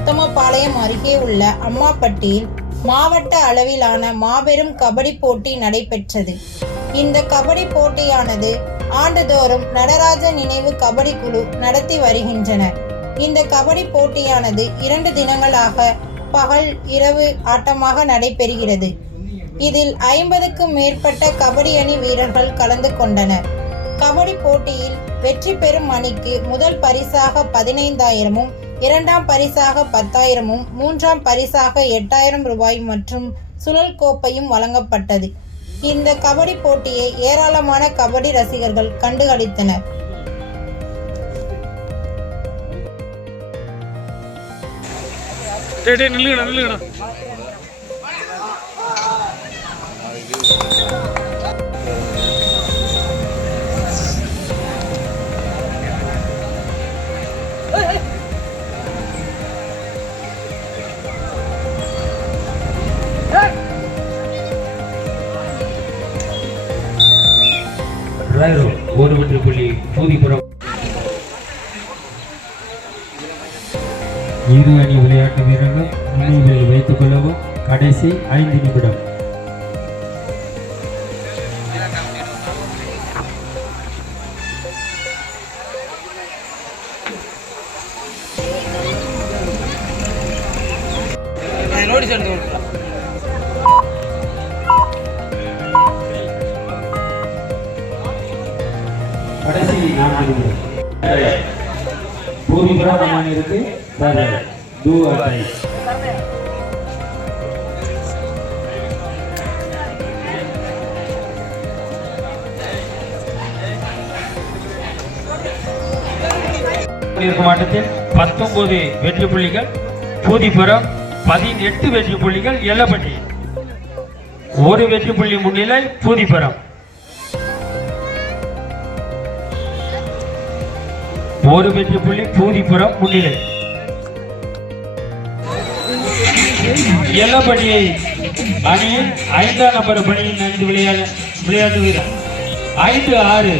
உத்தமபாளையம் அருகே உள்ள அம்மாப்பட்டியில் மாவட்ட அளவிலான மாபெரும் கபடி போட்டி நடைபெற்றது. இந்த கபடி போட்டியானது ஆண்டுதோறும் நடராஜ நினைவு கபடி குழு நடத்தி வருகின்றனர். இந்த கபடி போட்டியானது 2 தினங்களாக பகல் இரவு ஆட்டமாக நடைபெறுகிறது. இதில் 50க்கும் மேற்பட்ட கபடி அணி வீரர்கள் கலந்து கொண்டனர். கபடி போட்டியில் வெற்றி பெறும் அணிக்கு முதல் பரிசாக 15,000, இரண்டாம் பரிசாக 10,000, மூன்றாம் பரிசாக 8,000 ரூபாய் மற்றும் சுழல் கோப்பையும் வழங்கப்பட்டது. இந்த கபடி போட்டியை ஏராளமான கபடி ரசிகர்கள் கண்டுகளித்தனர். ஒரு வெற்றி புள்ளி பூதிபுரம். இரு அணி விளையாட்டு வீரர்கள் நினைவில் வைத்துக் கொள்ளவும். கடைசி 5 நிமிடம். கடைசி 4 நிமிடம். பூதிபுரம் அணியிற்கு டூ ஆர் டை. மாவட்டத்தில் 19 வெற்றி புள்ளிகள், பூதிபுரம் 18 வெற்றி புள்ளிகள், எல்லப்பட்டி 1 வெற்றி புள்ளி முன்னிலை பூதிபுரம். 1 வெற்றி புள்ளி பூதிபுரம் முன்னிலை. எல்லப்பட்டியை அணியில் 5ஆம் நம்பர் பணியில் நன்கு விளையாட்டு வீரர் 5-6